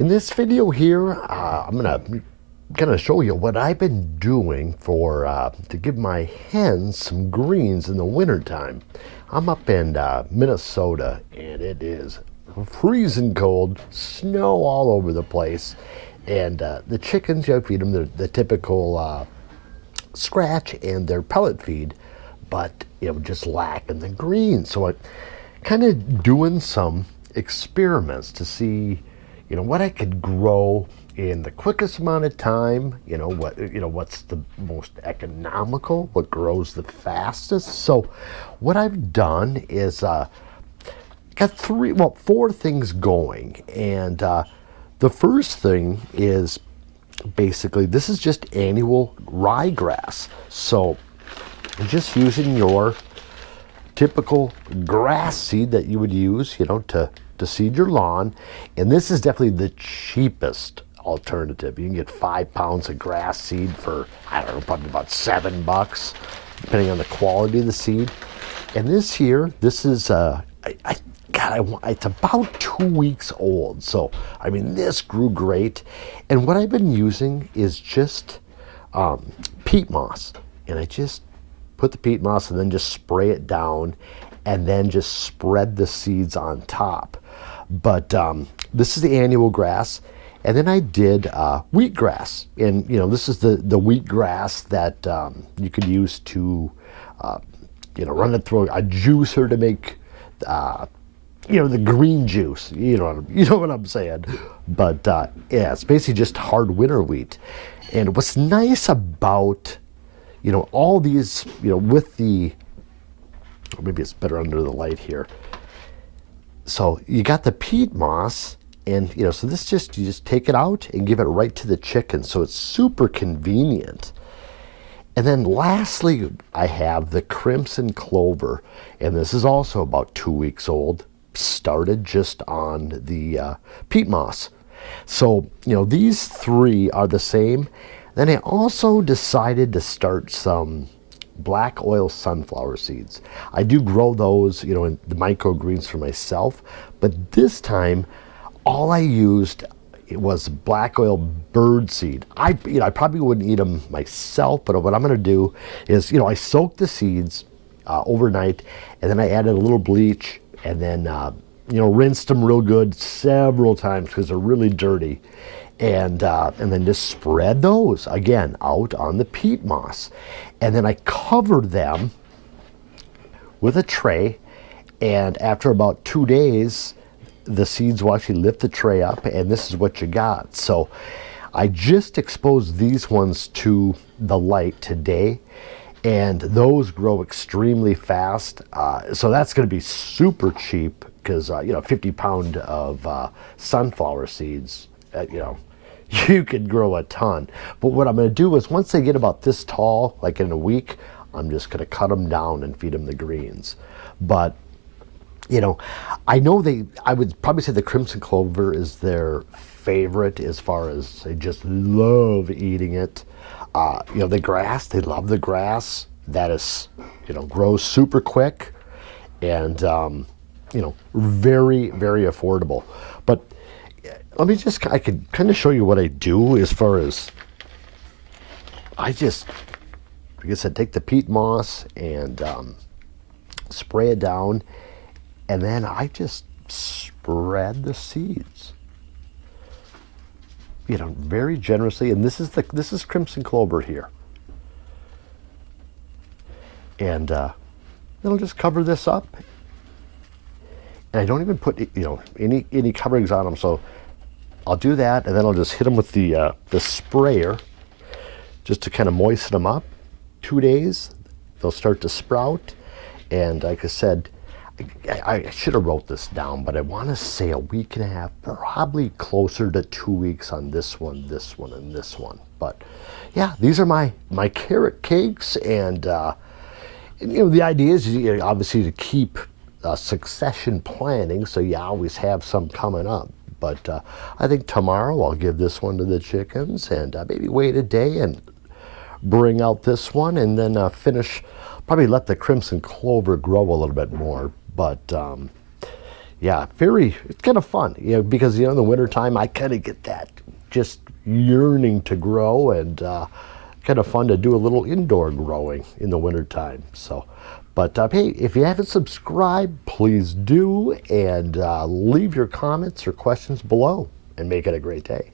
In this video here, I'm gonna show you what I've been doing for to give my hens some greens in the wintertime. I'm up in Minnesota, and it is freezing cold, snow all over the place, and the chickens, I feed them the typical scratch and their pellet feed, but just lacking the greens. So I kind of doing some experiments to see what I could grow in the quickest amount of time, what's the most economical, what grows the fastest. So what I've done is got four things going. And the first thing is basically, this is just annual ryegrass. So just using your typical grass seed that you would use, to seed your lawn. And this is definitely the cheapest alternative. You can get 5 pounds of grass seed for, I don't know, probably about $7, depending on the quality of the seed. And this here, this is, it's about 2 weeks old. So, I mean, this grew great. And what I've been using is just peat moss. And I just put the peat moss and then just spray it down and then just spread the seeds on top. But this is the annual grass. And then I did wheatgrass. And, this is the wheatgrass that you could use to, run it through a juicer to make, the green juice. You know what I'm saying. But, yeah, it's basically just hard winter wheat. And what's nice about, all these, with the, or maybe it's better under the light here. So you got the peat moss, and so this you just take it out and give it right to the chickens. So it's super convenient. And then lastly, I have the crimson clover, and this is also about 2 weeks old. Started just on the peat moss. So these three are the same. Then I also decided to start some black oil sunflower seeds. I do grow those, in the microgreens for myself, but this time all I used was black oil bird seed. I probably wouldn't eat them myself, but what I'm going to do is, I soaked the seeds overnight, and then I added a little bleach, and then rinsed them real good several times because they're really dirty. And then just spread those again out on the peat moss. And then I covered them with a tray. And after about 2 days, the seeds will actually lift the tray up, and this is what you got. So I just exposed these ones to the light today, and those grow extremely fast. So that's going to be super cheap because, 50 pound of sunflower seeds, you could grow a ton. But what I'm going to do is once they get about this tall, like in a week, I'm just going to cut them down and feed them the greens. But, I know I would probably say the crimson clover is their favorite as far as they just love eating it. The grass, they love the grass. That is, grows super quick and, very, very affordable. But I could kind of show you what I do as far as, like I said, take the peat moss and spray it down, and then I just spread the seeds, very generously. And this is crimson clover here, and then I'll just cover this up, and I don't even put any coverings on them. So I'll do that, and then I'll just hit them with the sprayer just to kind of moisten them up. 2 days, they'll start to sprout. And like I said, I should have wrote this down, but I want to say a week and a half, probably closer to 2 weeks on this one, and this one. But yeah, these are my carrot cakes, and the idea is obviously to keep succession planning, so you always have some coming up. But I think tomorrow I'll give this one to the chickens, and maybe wait a day and bring out this one, and then probably let the crimson clover grow a little bit more. But Yeah, it's kind of fun, because in the wintertime I kind of get that just yearning to grow, and kind of fun to do a little indoor growing in the wintertime. So, but hey, if you haven't subscribed, please do, and leave your comments or questions below, and make it a great day.